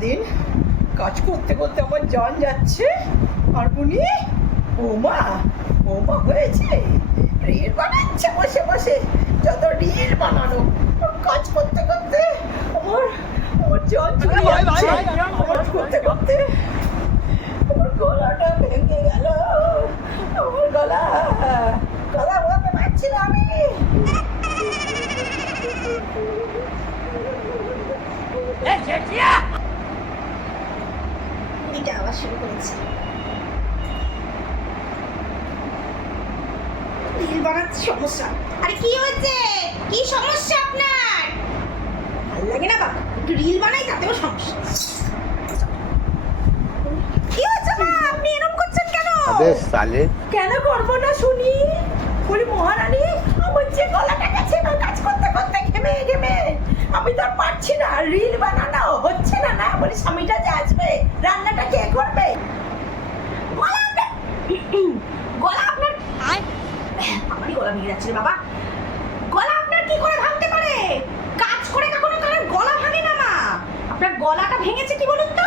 সারাদিন কাজ করতে করতে আমার জান যাচ্ছে, আর উনি বৌমা হয়েছে রিল বানাচ্ছে বসে বসে। যত রিল বানানো, কাজ করতে করতে আমার জান চলে যাচ্ছে। কাজ করতে করতে আমার গলাটা ভেঙে গেল। আমার গলা বলতে পারছি না আমি। এটা আবার শুরু করেছি। রিল বানাচ্ছে সমস্যা। আরে কি হয়েছে? কি সমস্যা আপনার? ভালো লাগে না বাবা, একটু রিল বানাই তাতেও সমস্যা। কি হয়েছে মা? আপনি এরকম করছেন কেন? अबे साले কেন করবো না শুনি? বলি মহারানী, আমার যে গলাটা গেছে না কাজ করতে করতে ঘেমে ঘেমে, আমি তো আর পারছি না, রিল বানানো হচ্ছে না। না বলি স্বামীটা যে আসবে, রান্নাটা কে করবে? গলা আপনার আমারই গলা ভেঙে যাচ্ছে রে বাবা। গলা আপনার কি করে ভাঙতে পারে? কাজ করে কখনো কারোর গলা ভাঙে না মা। আপনার গলাটা ভেঙেছে কি বলুন তো?